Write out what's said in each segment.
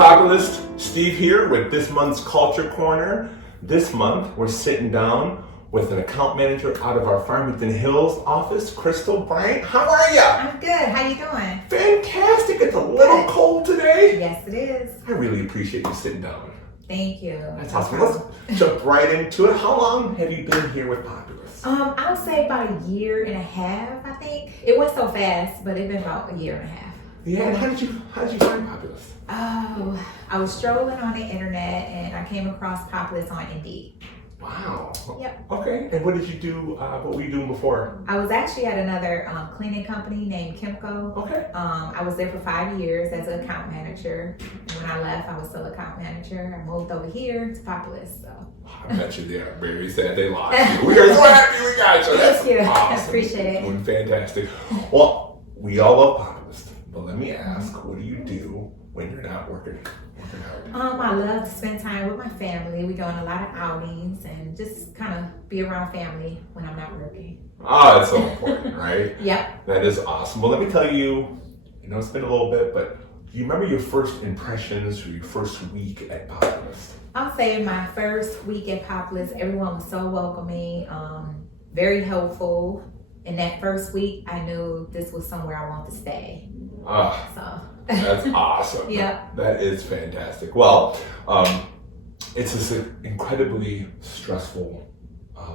Populist Steve here with this month's Culture Corner. This month, we're sitting down with an account manager out of our Farmington Hills office, Crystal Bryant. How are ya? I'm good. How you doing? Fantastic. It's a little cold today. Yes, it is. I really appreciate you sitting down. Thank you. That's awesome. Let's jump right into it. How long have you been here with Populist? I would say about a year and a half, I think. It went so fast, but it's been about a year and a half. Yeah, and how did you find Populist? Oh, I was strolling on the internet and I came across Populist on Indeed. Wow. Yep. Okay. And what did you do? What were you doing before? I was actually at another cleaning company named Kimco. Okay. I was there for 5 years as an account manager. And when I left, I was still account manager. I moved over here to Populist. So. I bet you they are very sad they lost you. We are so happy we got you. That's Thank you. Awesome. I appreciate it. Doing fantastic. Well, we all love Populist, but let me ask, what do you do when you're not working hard? I love to spend time with my family. We're doing a lot of outings and just kind of be around family when I'm not working. Oh, that's so important, right? Yep. That is awesome. Well, let me tell you, it's been a little bit, but do you remember your first impressions or your first week at Populist? I'll say my first week at Populist, everyone was so welcoming, very helpful. And that first week, I knew this was somewhere I want to stay. So. That's awesome. Yep. That is fantastic. Well, it's this incredibly stressful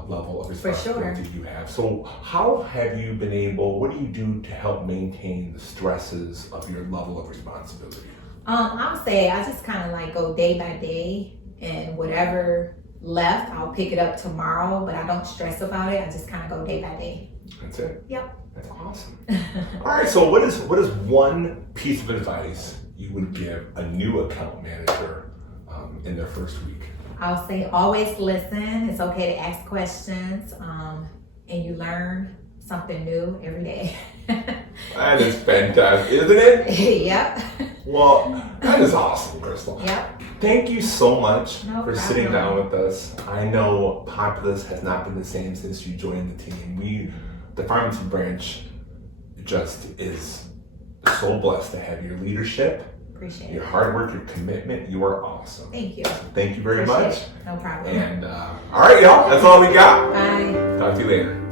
level of responsibility you have. So how have you been able, what do you do to help maintain the stresses of your level of responsibility? I'll say I just kind of like go day by day, and whatever left, I'll pick it up tomorrow, but I don't stress about it. I just kind of go day by day. That's it? Yep. That's awesome. All right, so what is one piece of advice you would give a new account manager in their first week? I'll say always listen. It's okay to ask questions, and you learn something new every day. That is fantastic, isn't it? Yep. Well, that is awesome, Crystal. Yep. Thank you so much for problem. sitting down with us. I know Populist has not been the same since you joined the team. The Farmington branch just is so blessed to have your leadership, Appreciate your it. hard work, your commitment. You are awesome. Thank you. Thank you very Appreciate much. it. No problem. And all right, y'all, that's all we got. Bye. Talk to you later.